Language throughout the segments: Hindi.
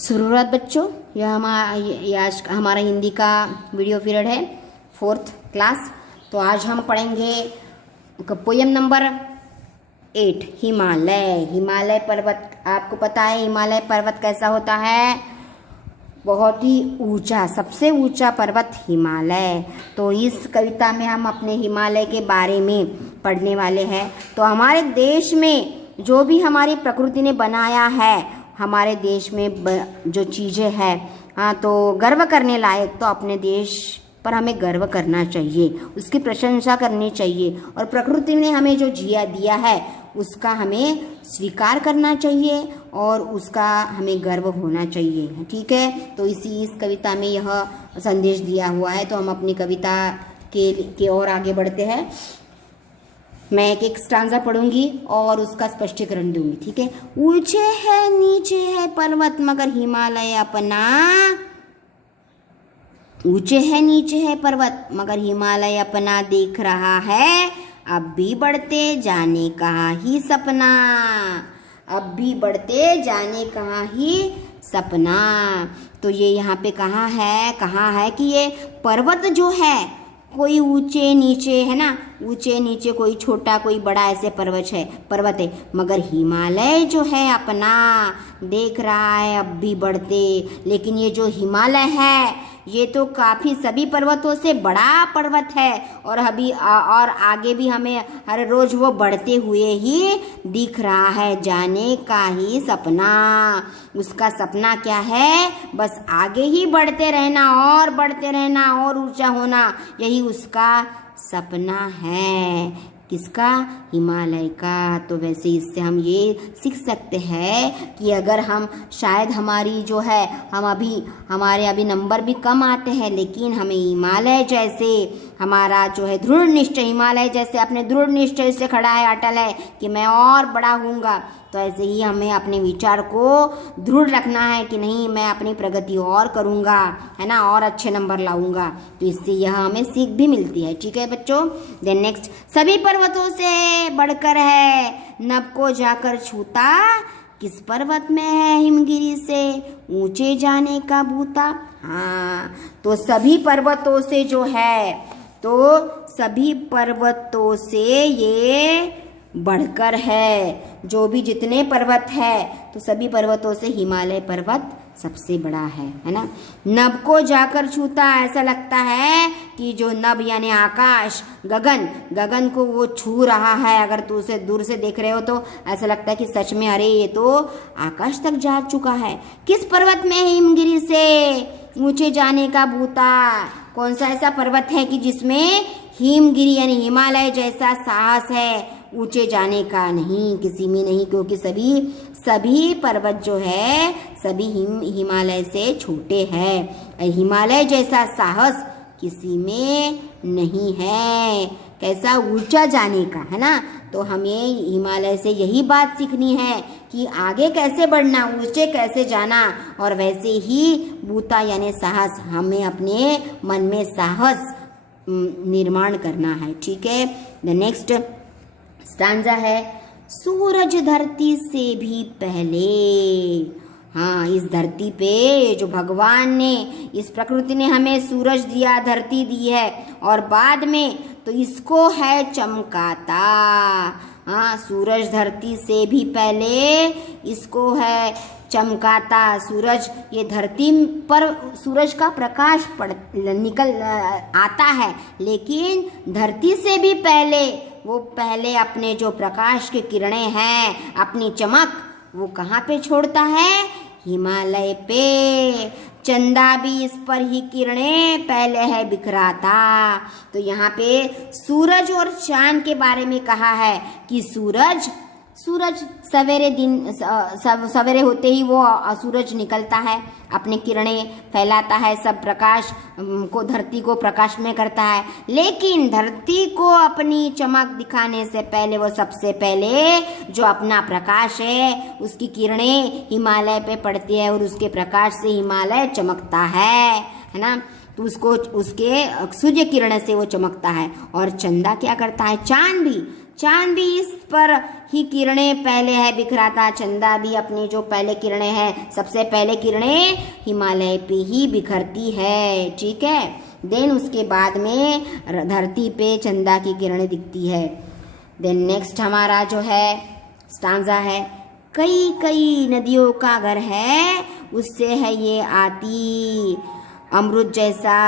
शुरुआत बच्चों, यह आज हमारा हिंदी का वीडियो पीरियड है, 4th क्लास। तो आज हम पढ़ेंगे पोयम नंबर 8, हिमालय। हिमालय पर्वत, आपको पता है हिमालय पर्वत कैसा होता है? बहुत ही ऊंचा, सबसे ऊंचा पर्वत हिमालय। तो इस कविता में हम अपने हिमालय के बारे में पढ़ने वाले हैं। तो हमारे देश में जो भी हमारी प्रकृति ने बनाया है, हमारे देश में जो चीज़ें हैं, हाँ, तो गर्व करने लायक, तो अपने देश पर हमें गर्व करना चाहिए, उसकी प्रशंसा करनी चाहिए। और प्रकृति ने हमें जो जिया दिया है उसका हमें स्वीकार करना चाहिए और उसका हमें गर्व होना चाहिए। ठीक है, तो इस कविता में यह संदेश दिया हुआ है। तो हम अपनी कविता के और आगे बढ़ते हैं। मैं एक एक स्टांजा पढ़ूंगी और उसका स्पष्टीकरण दूंगी। ठीक है। ऊंचे है नीचे है पर्वत मगर हिमालय अपना, ऊंचे है नीचे है पर्वत मगर हिमालय अपना देख रहा है, अब भी बढ़ते जाने का ही सपना, अब भी बढ़ते जाने का ही सपना। तो ये यहाँ पे कहा है कि ये पर्वत जो है कोई ऊंचे नीचे है ना, ऊंचे नीचे, कोई छोटा कोई बड़ा, ऐसे पर्वत है, मगर हिमालय जो है अपना देख रहा है अब भी बढ़ते। लेकिन ये जो हिमालय है ये तो काफ़ी सभी पर्वतों से बड़ा पर्वत है और आगे भी हमें हर रोज वो बढ़ते हुए ही दिख रहा है, जाने का ही सपना। उसका सपना क्या है? बस आगे ही बढ़ते रहना और बढ़ते रहना और ऊंचा होना, यही उसका सपना है। किसका? हिमालय का। तो वैसे इससे हम ये सीख सकते हैं कि अगर हम शायद हमारी जो है हमारे अभी नंबर भी कम आते हैं, लेकिन हमें हिमालय जैसे हमारा जो है दृढ़ निश्चय, हिमालय जैसे अपने दृढ़ निश्चय से खड़ा है, अटल है कि मैं और बड़ा होऊंगा, तो ऐसे ही हमें अपने विचार को दृढ़ रखना है कि नहीं, मैं अपनी प्रगति और करूंगा, है ना, और अच्छे नंबर लाऊंगा। तो इससे यह हमें सीख भी मिलती है। ठीक है बच्चों। देन नेक्स्ट, सभी पर्वतों से बढ़कर है नभ को जाकर छूता, किस पर्वत में है हिमगिरी से ऊंचे जाने का भूता। हाँ, तो सभी पर्वतों से जो है, तो सभी पर्वतों से ये बढ़कर है, जो भी जितने पर्वत है तो सभी पर्वतों से हिमालय पर्वत सबसे बड़ा है ना। नभ को जाकर छूता, ऐसा लगता है कि जो नभ यानी आकाश, गगन को वो छू रहा है। अगर तो उसे दूर से देख रहे हो तो ऐसा लगता है कि सच में अरे ये तो आकाश तक जा चुका है। किस पर्वत में हिमगिरी से ऊंचे जाने का भूता? कौन सा ऐसा पर्वत है कि जिसमें हिमगिरी यानी हिमालय जैसा साहस है? ऊंचे जाने का नहीं, किसी में नहीं, क्योंकि सभी पर्वत जो है सभी हिमालय से छोटे हैं। हिमालय जैसा साहस किसी में नहीं है। कैसा? ऊंचा जाने का, है ना। तो हमें हिमालय से यही बात सीखनी है कि आगे कैसे बढ़ना, ऊंचे कैसे जाना, और वैसे ही भूता यानी साहस, हमें अपने मन में साहस निर्माण करना है। ठीक है। द नेक्स्ट स्टांजा है, सूरज धरती से भी पहले। हाँ, इस धरती पे जो भगवान ने, इस प्रकृति ने हमें सूरज दिया, धरती दी है, और बाद में तो इसको है चमकाता। हाँ, सूरज धरती से भी पहले इसको है चमकाता। सूरज, ये धरती पर सूरज का प्रकाश निकल आता है, लेकिन धरती से भी पहले वो अपने जो प्रकाश की किरणें हैं, अपनी चमक, वो कहाँ पे छोड़ता है? हिमालय पे। चंदा भी इस पर ही किरणें पहले है बिखराता। तो यहाँ पे सूरज और चांद के बारे में कहा है कि सूरज सवेरे होते ही वो सूरज निकलता है, अपने किरणें फैलाता है, सब प्रकाश को, धरती को प्रकाश में करता है। लेकिन धरती को अपनी चमक दिखाने से पहले वो सबसे पहले जो अपना प्रकाश है, उसकी किरणें हिमालय पे पड़ती है और उसके प्रकाश से हिमालय चमकता है ना। तो उसको उसके सूर्य किरण से वो चमकता है। और चंदा क्या करता है? चांद भी इस पर ही किरणें पहले है बिखराता, चंदा भी अपनी जो पहले किरणें हैं, सबसे पहले किरणें हिमालय पे ही बिखरती है, ठीक है। देन उसके बाद में धरती पे चंदा की किरणें दिखती है। देन नेक्स्ट हमारा जो है स्टांजा है, कई कई नदियों का घर है, उससे है ये आती, अमृत जैसा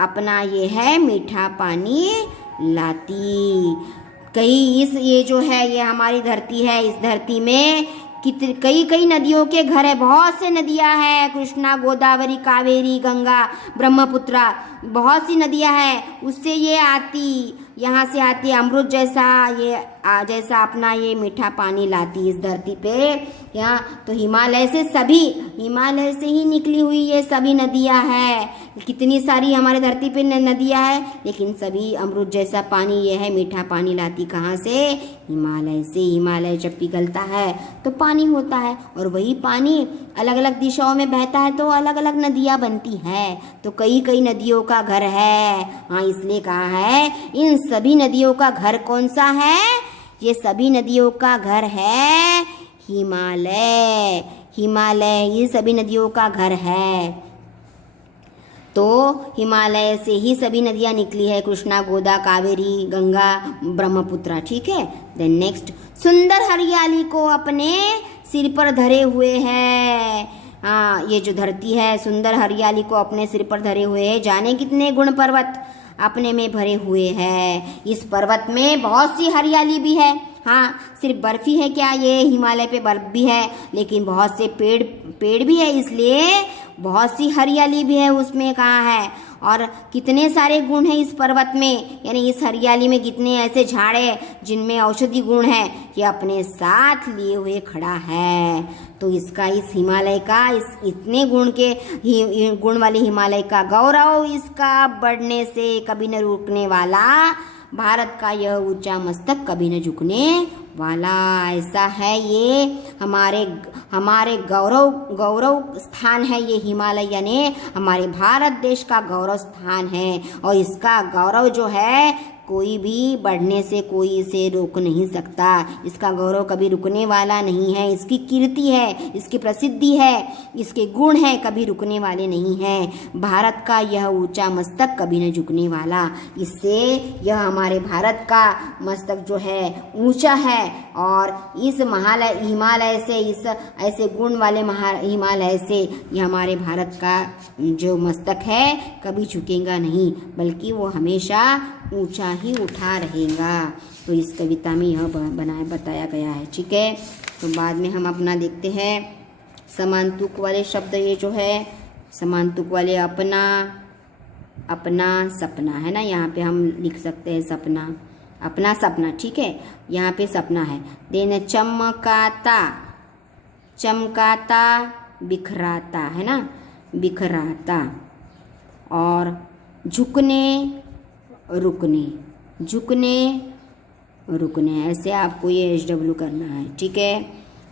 अपना ये है, मीठा पानी लाती। ये जो है ये हमारी धरती है, इस धरती में कई कई नदियों के घर है, बहुत से नदियां हैं, कृष्णा, गोदावरी, कावेरी, गंगा, ब्रह्मपुत्रा, बहुत सी नदियां हैं, उससे ये आती, यहाँ से आती अमृत जैसा जैसा अपना ये मीठा पानी लाती इस धरती पे। यहाँ तो हिमालय से ही निकली हुई ये सभी नदियां हैं, कितनी सारी हमारे धरती पे नदियां हैं, लेकिन सभी अमृत जैसा पानी ये है, मीठा पानी लाती कहाँ से? हिमालय से। हिमालय जब पिघलता है तो पानी होता है, और वही पानी अलग अलग दिशाओं में बहता है तो अलग अलग नदियां बनती है। तो कई कई नदियों का घर है, हाँ, इसलिए कहा है इन सभी नदियों का घर कौन सा है? ये सभी नदियों का घर है हिमालय। ये सभी नदियों का घर है। तो हिमालय से ही सभी नदियां निकली है, कृष्णा, गोदा, कावेरी, गंगा, ब्रह्मपुत्रा, ठीक है। देन नेक्स्ट, सुंदर हरियाली को अपने सिर पर धरे हुए है। हाँ, ये जो धरती है सुंदर हरियाली को अपने सिर पर धरे हुए है, जाने कितने गुण पर्वत अपने में भरे हुए हैं। इस पर्वत में बहुत सी हरियाली भी है। हाँ, सिर्फ बर्फ ही है क्या? ये हिमालय पे बर्फ भी है, लेकिन बहुत से पेड़ भी है, इसलिए बहुत सी हरियाली भी है उसमें, कहा है। और कितने सारे गुण हैं इस पर्वत में, यानी इस हरियाली में कितने ऐसे झाड़ है जिनमें औषधि गुण है, ये अपने साथ लिए हुए खड़ा है। तो इसका, इस हिमालय का, इस इतने गुण वाले हिमालय का गौरव इसका बढ़ने से कभी न रुकने वाला, भारत का यह ऊंचा मस्तक कभी न झुकने वाला। ऐसा है ये हमारे गौरव स्थान है ये हिमालय, यानी हमारे भारत देश का गौरव स्थान है। और इसका गौरव जो है कोई भी बढ़ने से कोई इसे रोक नहीं सकता। इसका गौरव कभी रुकने वाला नहीं है। इसकी कीर्ति है, इसकी प्रसिद्धि है, इसके गुण है, कभी रुकने वाले नहीं हैं। भारत का यह ऊंचा मस्तक कभी न झुकने वाला। इससे यह हमारे भारत का मस्तक जो है ऊंचा है, और इस हिमालय से, इस ऐसे गुण वाले हिमालय से यह हमारे भारत का जो मस्तक है कभी झुकेगा नहीं, बल्कि वो हमेशा ऊंचा ही उठा रहेगा। तो इस कविता में यह बताया गया है, ठीक है। तो बाद में हम अपना देखते हैं समांतुक वाले शब्द। ये जो है समांतुक वाले अपना, सपना है ना, यहाँ पे हम लिख सकते हैं सपना, अपना सपना, ठीक है। यहाँ पे सपना है। देन चमकाता बिखराता है ना, बिखराता। और झुकने रुकने, ऐसे आपको ये HW करना है, ठीक है।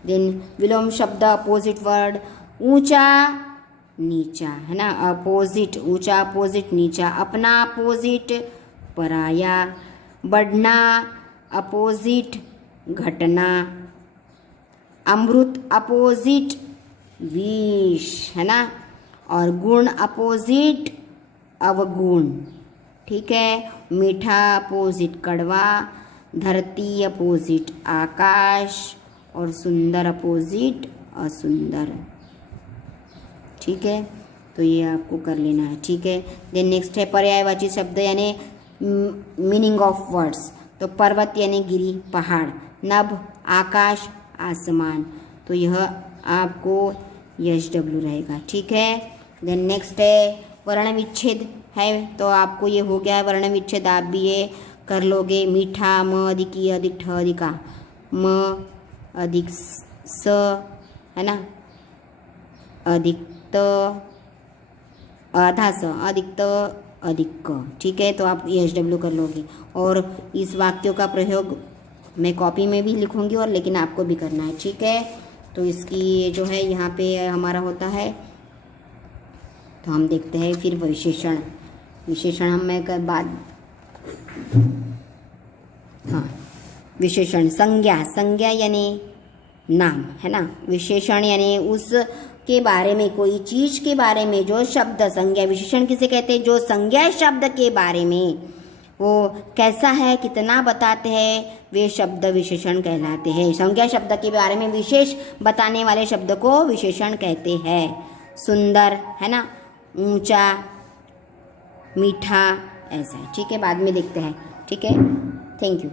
देन विलोम शब्द, अपोजिट वर्ड, ऊंचा नीचा है ना, अपोजिट, ऊंचा अपोजिट, नीचा अपना अपोजिट, पराया, बढ़ना अपोजिट, घटना, अमृत अपोजिट, विष है ना, और गुण अपोजिट, अवगुण, ठीक है। मीठा अपोजिट कड़वा, धरती अपोजिट आकाश, और सुंदर अपोजिट असुंदर, ठीक है। तो ये आपको कर लेना है, ठीक है। देन नेक्स्ट है पर्यायवाची शब्द, यानी मीनिंग ऑफ वर्ड्स। तो पर्वत यानी गिरी, पहाड़, नभ आकाश, आसमान। तो यह आपको HW रहेगा, ठीक है। देन नेक्स्ट है वर्ण विच्छेद है, तो आपको ये हो गया है वर्ण विच्छेद, आप भी ये कर लोगे। मीठा, म अधिक ई अधिक ठ अधिक आ, म अधिक स है ना, अधिक त, आधा स, अधिक त अधिक क, ठीक है। तो आप ये HW कर लोगे। और इस वाक्यों का प्रयोग मैं कॉपी में भी लिखूंगी, और लेकिन आपको भी करना है, ठीक है। तो इसकी जो है यहाँ पे हमारा होता है, तो हम देखते हैं फिर विशेषण हम मैं कर बाद, हाँ विशेषण संज्ञा, संज्ञा यानी नाम है ना, विशेषण यानी उस के बारे में, कोई चीज के बारे में जो शब्द, संज्ञा विशेषण किसे कहते हैं, जो संज्ञा शब्द के बारे में वो कैसा है, कितना बताते हैं, वे शब्द विशेषण कहलाते हैं। संज्ञा शब्द के बारे में विशेष बताने वाले शब्द को विशेषण कहते हैं। सुंदर है ना, ऊंचा, मीठा, ऐसा। ठीक है, बाद में देखते हैं। ठीक है, थैंक यू।